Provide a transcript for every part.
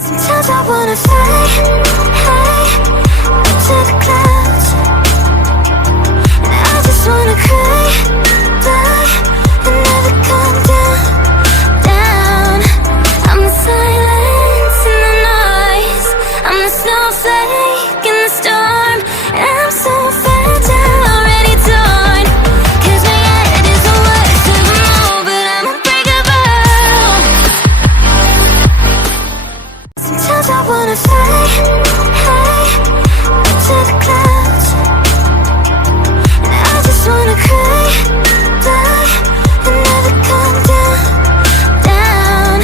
Sometimes I wanna fly high to the clouds, and I just wanna cry, die, and never come down, down. I'm the silence in the noise, I'm the snowflake in the storm, and I'm so fed out, already torn. 'Cause my head is the worst of them all, but I'm unbreakable. Sometimes I wanna fly high to the clouds, and I just wanna cry, die, and never come down, down.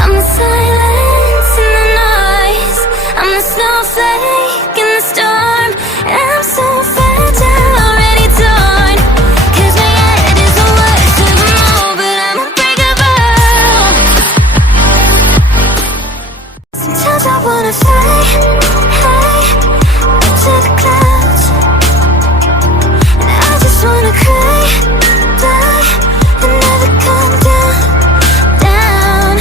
I'm the silence in the noise, I'm the snowflake in the storm, and I'm so fed out, already torn. 'Cause my head is the worst of them all, but I'm unbreakable. Sometimes I wanna fly high to the clouds, and I just wanna cry, die, and never come down, down.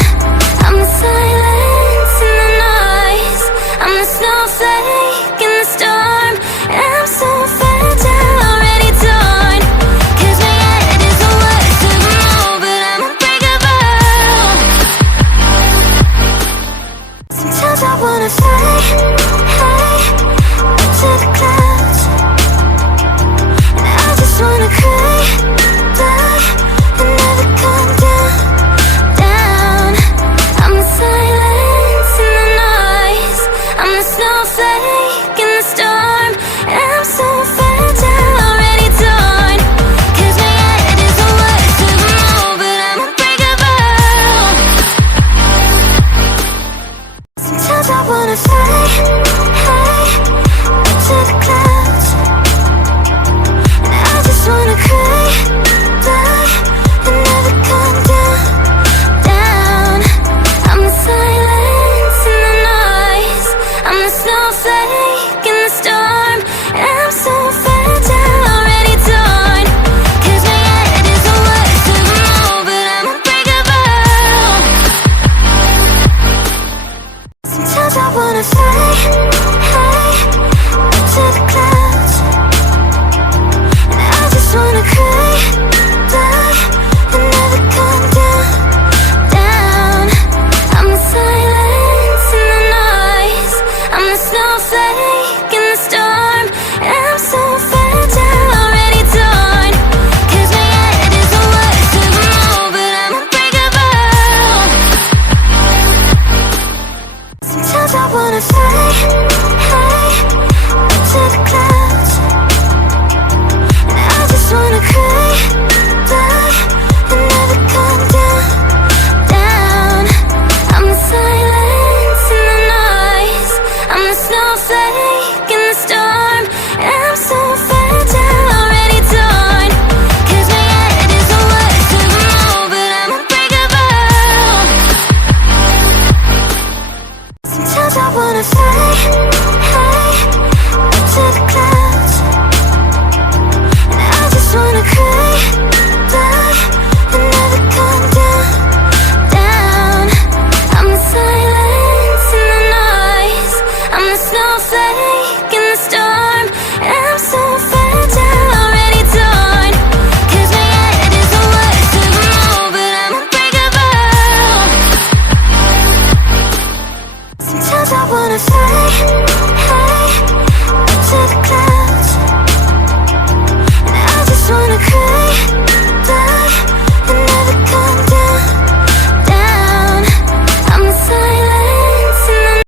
I'm the silence in the noise, I'm the snowflake in the storm, and I'm so fed out, already torn. 'Cause my head is the worst of them all, but I'm unbreakable. Sometimes I wanna fly high to the clouds, and I just wanna cry, die, and never come down, down. I'm the silence in the noise, I'm the snowflake in the storm, and I'm so fed out, already torn. 'Cause my head is the worst of them all, but I'm unbreakable. Sometimes I wanna fly high to the clouds, and I just wanna cry, die, and never come down, down. I'm the silence in the noise, I'm the snowflake in the storm, and I'm so fed out, already torn. 'Cause my head is the worst of them all, but I'm unbreakable. Sometimes I wanna fly high to the clouds, and I just wanna cry, die, and never come down, down. I'm the silence in the noise, I'm the snowflake in the storm, and I'm so fed out, already torn. 'Cause my head is the worst of them all, but I'm unbreakable. Sometimes I wanna fly high to the clouds, and I just wanna cry, die, and never come down, down. I'm the silence in the noise, I'm the snowflake in the storm, and I'm so fed out, already torn. 'Cause my head is the worst of them all, but I'm unbreakable. Sometimes I wanna fly high to the clouds, and I just wanna cry, die, and never come down, down. I'm the silence in the noise, I'm the snowflake in the storm, and I'm so fed out, already torn. 'Cause my head is the worst of them all, but I'm unbreakable. Sometimes I wanna fly